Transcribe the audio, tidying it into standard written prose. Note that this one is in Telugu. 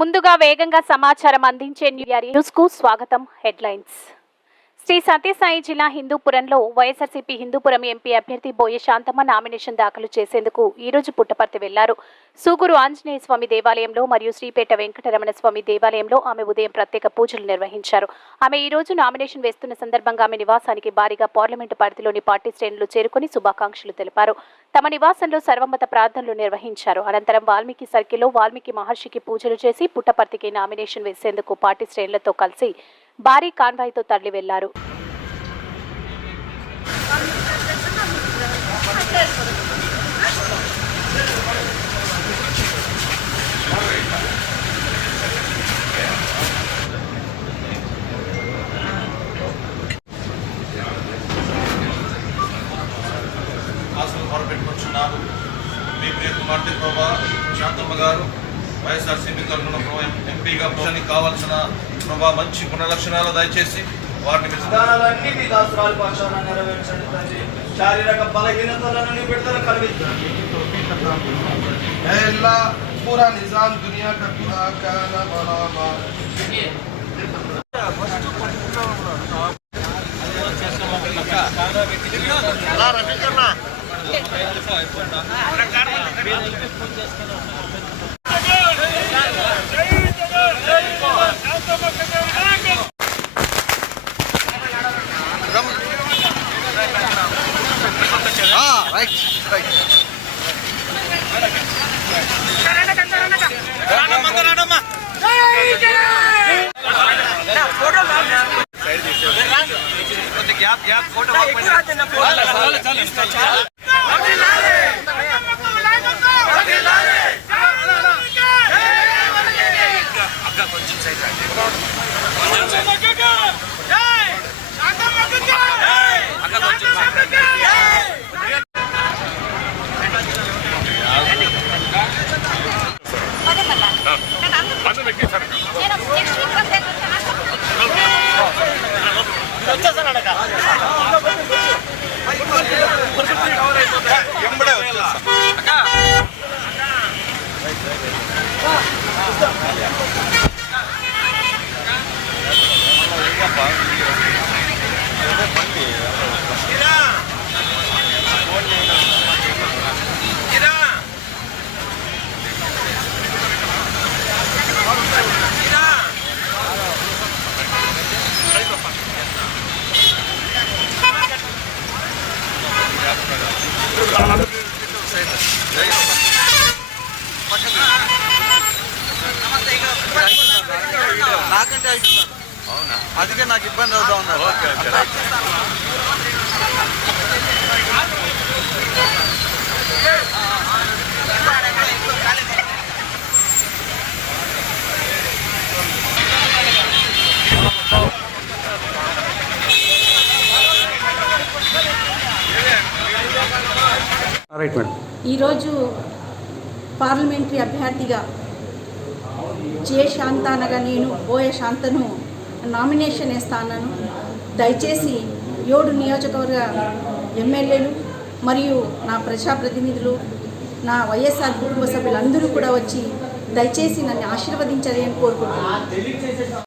ముందుగా వేగంగా సమాచారం అందించే న్యూస్ కు స్వాగతం. హెడ్లైన్స్. శ్రీ సత్యసాయి జిల్లా హిందూపురంలో వైఎస్ఆర్సీపీ హిందూపురం ఎంపీ అభ్యర్థి బోయ శాంతమ్మ నామినేషన్ దాఖలు చేసేందుకు ఈ రోజు పుట్టపర్తి వెళ్లారు. సూగూరు ఆంజనేయ స్వామి దేవాలయంలో మరియు శ్రీపేట వెంకటరమణ స్వామి దేవాలయంలో ఆమె ఉదయం ప్రత్యేక పూజలు నిర్వహించారు. ఆమె ఈ రోజు నామినేషన్ వేస్తున్న సందర్భంగా ఆమె నివాసానికి భారీగా పార్లమెంటు పరిధిలోని పార్టీ శ్రేణులు చేరుకుని శుభాకాంక్షలు తెలిపారు. తమ నివాసంలో సర్వమత ప్రార్థనలు నిర్వహించారు. అనంతరం వాల్మీకి సర్కిల్లో వాల్మీకి మహర్షికి పూజలు చేసి పుట్టపర్తికి నామినేషన్ వేసేందుకు పార్టీ శ్రేణులతో కలిసి భారీ కాన్వాయ్తో తరలి వెళ్లారు. పెట్టుకొచ్చున్నారు. మీ ప్రియ కుమార్తె ప్రభా శాంతమ్మ గారు వైఎస్ఆర్సీపీ తరఫున ఎంపీగా కావాల్సిన ప్రభా మంచి గుణలక్షణాలు దయచేసి వాటిని విధానాలన్నీ మీ దాసరాలు పక్షాన నెరవేర్చండి తండ్రి. శారీరక బలహీనతలను విడుదల కలిగించండి. पूरा निजाम दुनिया का खुदा का ना बराबर నాకంటే అవుతున్నారు. అవునా? అందుకే నాకు ఇబ్బంది అవుతా ఉన్నారు. ఈరోజు పార్లమెంటరీ అభ్యర్థిగా జే శాంతానగా నేను బోయ శాంతను నామినేషన్ వేస్తాను. దయచేసి 7 నియోజకవర్గ ఎమ్మెల్యేలు మరియు నా ప్రజాప్రతినిధులు, నా వైఎస్ఆర్ కుటుంబ సభ్యులందరూ కూడా వచ్చి దయచేసి నన్ను ఆశీర్వదించాలని కోరుకుంటున్నాను.